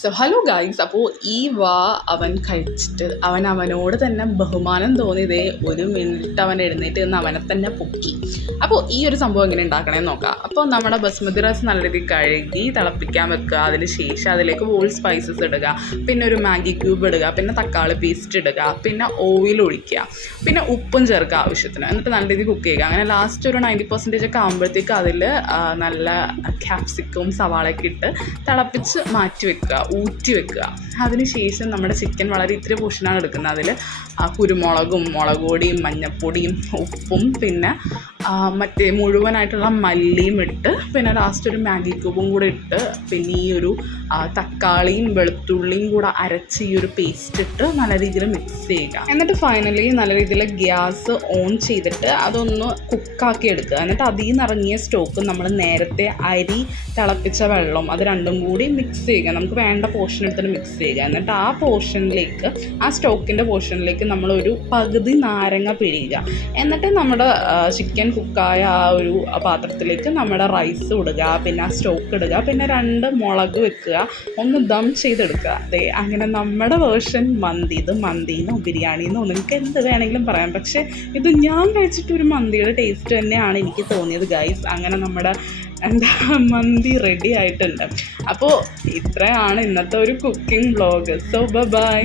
So hello guys, അപ്പോൾ ഈ അവൻ കഴിച്ചിട്ട് അവനോട് തന്നെ ബഹുമാനം തോന്നിയതേ 1 മിനിറ്റ് അവൻ എഴുന്നേറ്റ് നിന്ന് അവനെ തന്നെ പൊക്കി. അപ്പോൾ ഈ ഒരു സംഭവം എങ്ങനെ ഉണ്ടാക്കണമെന്ന് നോക്കാം. അപ്പോൾ നമ്മുടെ ബസ്മതി റൈസ് നല്ല രീതിയിൽ കഴുകി തിളപ്പിക്കാൻ വെക്കുക. അതിന് ശേഷം അതിലേക്ക് ഹോൾ സ്പൈസസ് ഇടുക, പിന്നെ ഒരു മാഗി ക്യൂബ് ഇടുക, പിന്നെ തക്കാളി പേസ്റ്റ് ഇടുക, പിന്നെ ഓയിൽ ഒഴിക്കുക, പിന്നെ ഉപ്പും ചേർക്കുക ആവശ്യത്തിന്. എന്നിട്ട് നല്ല രീതിയിൽ കുക്ക് ചെയ്യുക. അങ്ങനെ ലാസ്റ്റ് ഒരു 90% ഒക്കെ ആകുമ്പോഴത്തേക്ക് അതിൽ നല്ല ക്യാപ്സിക്കും സവാളയൊക്കെ ഇട്ട് തിളപ്പിച്ച് മാറ്റി വെക്കുക, ഊറ്റി വെക്കുക. അതിനുശേഷം നമ്മുടെ ചിക്കൻ വളരെ ഇത്തിരി പോർഷനാണ് എടുക്കുന്നത്. അതിൽ കുരുമുളകും മുളക് പൊടിയും മഞ്ഞൾപ്പൊടിയും ഉപ്പും പിന്നെ മറ്റേ മുഴുവനായിട്ടുള്ള മല്ലിയും ഇട്ട് പിന്നെ ലാസ്റ്റ് ഒരു മാഗി ക്യൂബും കൂടെ ഇട്ട് പിന്നെ ഈ ഒരു തക്കാളിയും വെളുത്തുള്ളിയും കൂടെ അരച്ച് ഈ ഒരു പേസ്റ്റ് ഇട്ട് നല്ല രീതിയിൽ മിക്സ് ചെയ്യുക. എന്നിട്ട് ഫൈനലി നല്ല രീതിയിൽ ഗ്യാസ് ഓൺ ചെയ്തിട്ട് അതൊന്ന് കുക്കാക്കി എടുക്കുക. എന്നിട്ട് അതിൽ നിന്ന് ഇറങ്ങിയ സ്റ്റോക്ക് നമ്മൾ നേരത്തെ അരി തിളപ്പിച്ച വെള്ളം അത് രണ്ടും കൂടി മിക്സ് ചെയ്യുക. നമുക്ക് വേണ്ട പോർഷൻ എടുത്തിട്ട് മിക്സ് ചെയ്യുക. എന്നിട്ട് ആ പോർഷനിലേക്ക്, ആ സ്റ്റോക്കിൻ്റെ പോർഷനിലേക്ക് നമ്മളൊരു പകുതി നാരങ്ങ പിഴിയുക. എന്നിട്ട് നമ്മുടെ ചിക്കൻ കുക്കായ ആ ഒരു പാത്രത്തിലേക്ക് നമ്മുടെ റൈസ് ഇടുക, പിന്നെ ആ സ്റ്റോക്ക് ഇടുക, പിന്നെ 2 മുളക് വെക്കുക, ഒന്ന് ദം ചെയ്തെടുക്കുക. അതെ, അങ്ങനെ നമ്മുടെ വേർഷൻ മന്തി. ഇത് മന്തിന്നോ ബിരിയാണിന്നോ നിങ്ങൾക്ക് എന്ത് വേണമെങ്കിലും പറയാം, പക്ഷേ ഇത് ഞാൻ കഴിച്ചിട്ടൊരു മന്തിയുടെ ടേസ്റ്റ് തന്നെയാണ് എനിക്ക് തോന്നിയത് ഗൈസ്. അങ്ങനെ നമ്മുടെ മന്തി റെഡി ആയിട്ടുണ്ട്. അപ്പോൾ ഇത്രയാണ് ഇന്നത്തെ ഒരു കുക്കിംഗ് വ്ളോഗ്. So by.